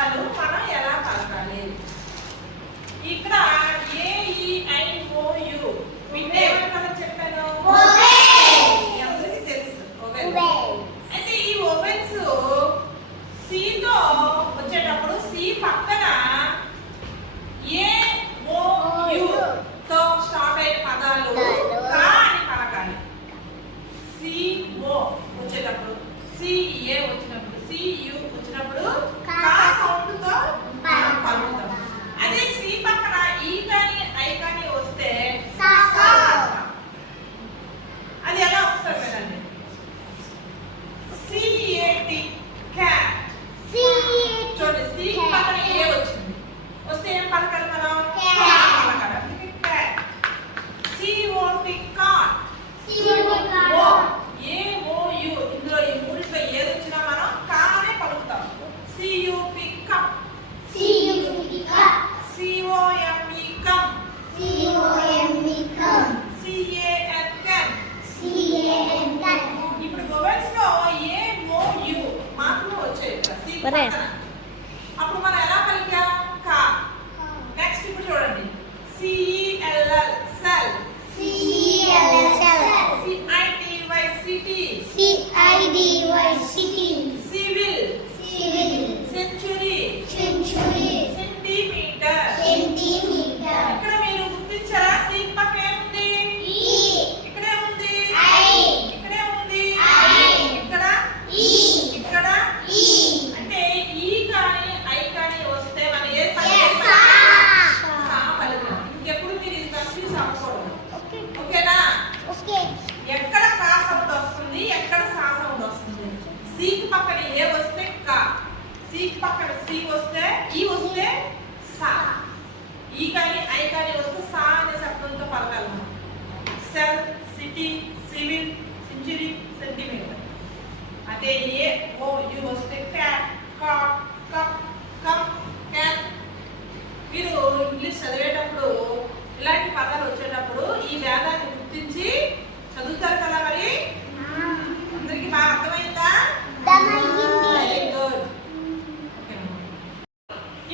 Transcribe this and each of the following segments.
పదాలు మనం ఎలా పలకాలి. ఇక్కడ AEIOU వీటిని ఏమంటారో చెప్పాను. అందరికీ తెలుసు ఓవెల్స్. అయితే ఈ ఓవెల్స్ సితో వచ్చేటప్పుడు సి పక్కన AOU తో స్టార్ట్ అయిన పదాలు కా అని పలకాలి. CO వచ్చేటప్పుడు CA వచ్చినప్పుడు CU వచ్చినప్పుడు కా సౌండ్ తో పలుకుతాం. అదే సి పక్కన ఈ కానీ ఐ కానీ వస్తే సా అంటాం. అది ఎలా వస్తుంది కదండి. CAT cat. చూడండి సి పక్కన ఏ వచ్చింది వస్తే ఏం పలకాలి మనం పలకాలి. అందుకే క్యాట్. COT cot. AOU ఇందులో ఈ మూడిట్లో ఏది వచ్చినా మనం కానే పలుకుతాం. CUP cup. COME come. CAN కన్. ఇప్పుడు వొవెల్స్ లో AOU మాత్రమే వచ్చాయి సి పక్కన. అప్పుడు మనం ఎలా పలికాం కా. నెక్స్ట్ ఇప్పుడు చూడండి CELL cell. CIDY city. Civil. Century. Centimetre. ఇక్కడ మీరు గుర్తించారా సి పక్కన ఏముంది. ఇక్కడే ఉంది. ఇక్కడే ఉంది. ఇక్కడ ఇక్కడ అంటే ఈ కానీ ఐ కానీ వస్తే మనం ఏ సా పలికాం. ఇంకెప్పుడు మీరు ఇది కన్ఫ్యూజ్ అవ్వకూడదు. ఓకేనా. ఎక్కడ కా సౌండ్ వస్తుంది ఎక్కడ సా సౌండ్ వస్తుంది. సికి పక్కన ఏ వస్తే కా. సికి పక్కన సి వస్తే ఈ వస్తే సా. ఈ కానీ ఐ కానీ వస్తే సా అనే శబ్దంతో పలకాలి మనం. Cell. City. Civil. Century. Centimetre. అదే AOU వస్తే cat. Cot. Cup. Come. Can. మీరు ఇంగ్లీష్ చదివేటప్పుడు ఇలాంటి పదాలు వచ్చేటప్పుడు ఈ వేదాన్ని గుర్తించి చదువుతారు కదా. మరి అందరికి బాగా అర్థమైందా. Very good.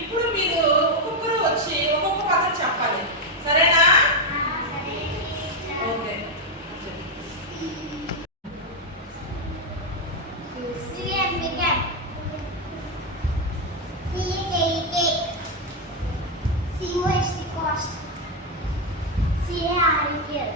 ఇప్పుడు మీరు ఒక్కొక్కరు వచ్చి ఒక్కొక్క పదం చెప్పాలి. సరేనా. ఓకే. CAREL